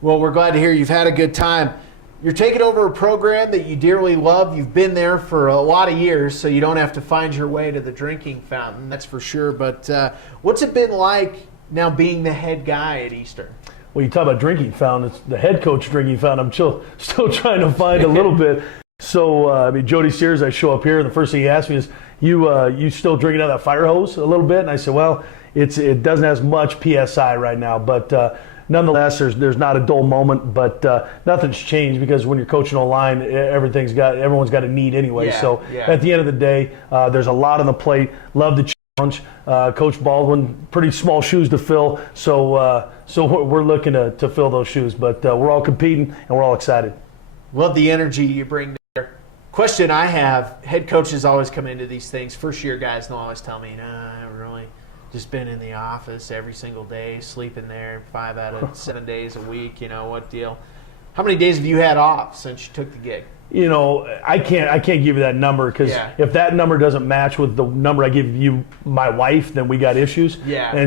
Well, we're glad to hear you've had a good time. You're taking over a program that you dearly love. You've been there for a lot of years, so you don't have to find your way to the drinking fountain, that's for sure. But what's it been like now being the head guy at Eastern? Well, you talk about drinking fountain. It's the head coach drinking fountain. I'm still trying to find a little bit. So, Jody Sears, I show up here, and the first thing he asked me is, you still drinking out of that fire hose a little bit? And I said, well, it doesn't have as much PSI right now, but nonetheless, there's not a dull moment, but nothing's changed because when you're coaching O-line, everyone's got a need anyway. At the end of the day, there's a lot on the plate. Love the challenge. Coach Baldwin, pretty small shoes to fill, so we're looking to fill those shoes. But we're all competing and we're all excited. Love the energy you bring there. Question I have: head coaches always come into these things. First year guys will always tell me, I haven't really just been in the office every single day, sleeping there 5 out of 7 days a week. What deal? How many days have you had off since you took the gig? I can't give you that number because if that number doesn't match with the number I give you, my wife, then we got issues.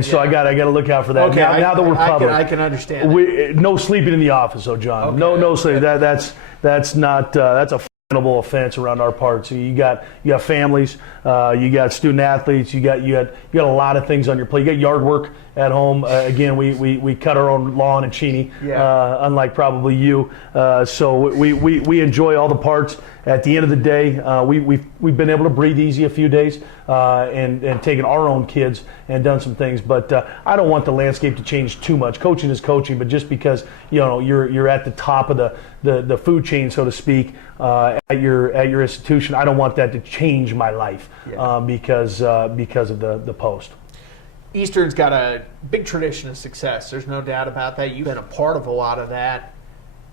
So I got to look out for that. Okay, now that we're public, I can understand. No sleeping in the office, though, John. Okay. No sleeping. That's a offense around our part. So you got families, you got student athletes, you got a lot of things on your plate. You got yard work at home. Again, we cut our own lawn in Cheney, unlike probably you. So we enjoy all the parts. At the end of the day, we've been able to breathe easy a few days and taken our own kids and done some things. But I don't want the landscape to change too much. Coaching is coaching, but just because you're at the top of the food chain, so to speak, at your institution, I don't want that to change my life because of the post. Eastern's got a big tradition of success. There's no doubt about that. You've been a part of a lot of that.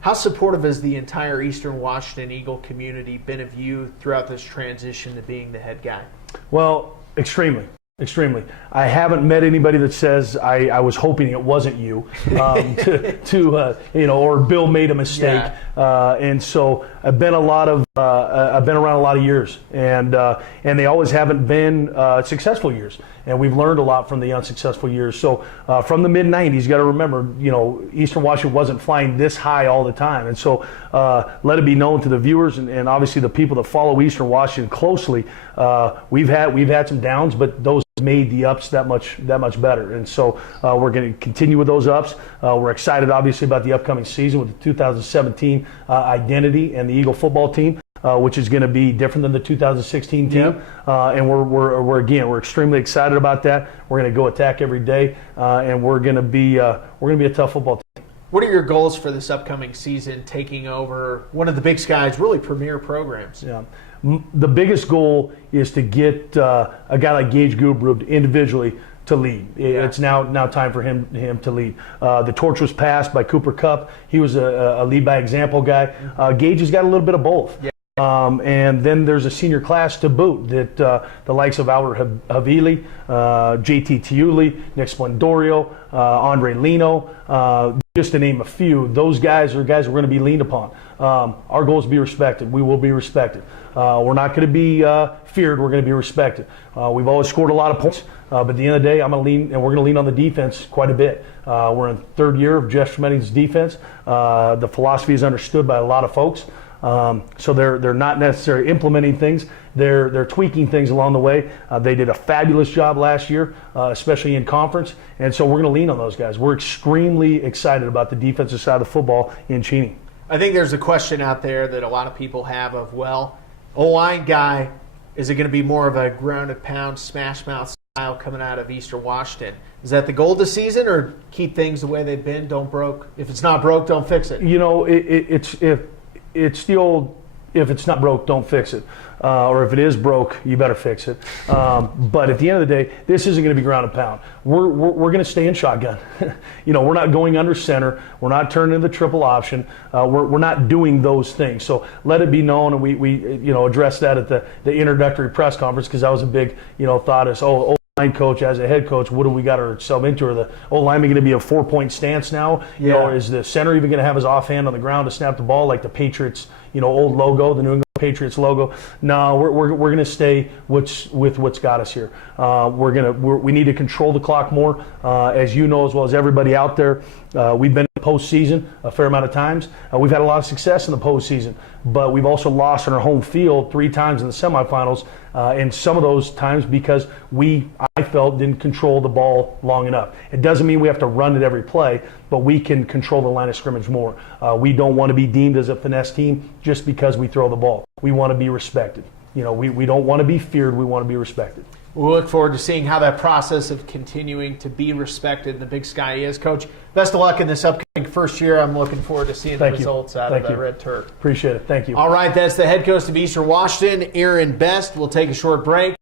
How supportive has the entire Eastern Washington Eagle community been of you throughout this transition to being the head guy? Well, extremely. I haven't met anybody that says I was hoping it wasn't you, or Bill made a mistake. And so I've been around a lot of years, and they always haven't been successful years. And we've learned a lot from the unsuccessful years. So from the mid-'90s, you got to remember, Eastern Washington wasn't flying this high all the time. And so let it be known to the viewers and obviously the people that follow Eastern Washington closely. We've had some downs, but those made the ups that much better. And so we're going to continue with those ups. We're excited, obviously, about the upcoming season with the 2017 identity and the Eagle football team. Which is going to be different than the 2016 team, and we're extremely excited about that. We're going to go attack every day, and we're going to be a tough football team. What are your goals for this upcoming season, taking over one of the Big Sky's really premier programs? Yeah. The biggest goal is to get a guy like Gage Gubrud individually to lead. It's now time for him to lead. The torch was passed by Cooper Kupp. He was a lead by example guy. Gage has got a little bit of both. And then there's a senior class to boot that the likes of Albert Havili, JT Tiuli, Nick Splendorio, Andre Lino, just to name a few. Those guys are guys we're going to be leaned upon. Our goal is to be respected. We will be respected. We're not going to be feared. We're going to be respected. We've always scored a lot of points, but at the end of the day, we're going to lean on the defense quite a bit. We're in the third year of Jeff Schmedding's defense. The philosophy is understood by a lot of folks. So they're not necessarily implementing things. They're tweaking things along the way. They did a fabulous job last year, especially in conference. And so we're going to lean on those guys. We're extremely excited about the defensive side of football in Cheney. I think there's a question out there that a lot of people have of, O-line guy, is it going to be more of a ground and pound, smash mouth style coming out of Eastern Washington? Is that the goal this season, or keep things the way they've been? If it's not broke, don't fix it. It's the old, if it's not broke, don't fix it. Or if it is broke, you better fix it. But at the end of the day, this isn't going to be ground and pound. We're going to stay in shotgun. We're not going under center. We're not turning into the triple option. We're not doing those things. So let it be known, and we addressed that at the introductory press conference, because that was a big thought is, line coach as a head coach, what do we got ourselves into? Are the O-linemen going to be a 4-point stance now? Or is the center even going to have his offhand on the ground to snap the ball like the Patriots, old logo, the New England Patriots logo? No, we're going to stay with what's got us here. We need to control the clock more, as you know as well as everybody out there. We've been postseason a fair amount of times. We've had a lot of success in the postseason, but we've also lost on our home field 3 times in the semifinals, and some of those times because I felt, didn't control the ball long enough. It doesn't mean we have to run it every play, but we can control the line of scrimmage more. We don't want to be deemed as a finesse team just because we throw the ball. We want to be respected. We don't want to be feared. We want to be respected. We'll look forward to seeing how that process of continuing to be respected in the Big Sky is. Coach, best of luck in this upcoming first year. I'm looking forward to seeing the results out of the Red Turk. Appreciate it. Thank you. All right, that's the head coach of Eastern Washington, Aaron Best. We'll take a short break.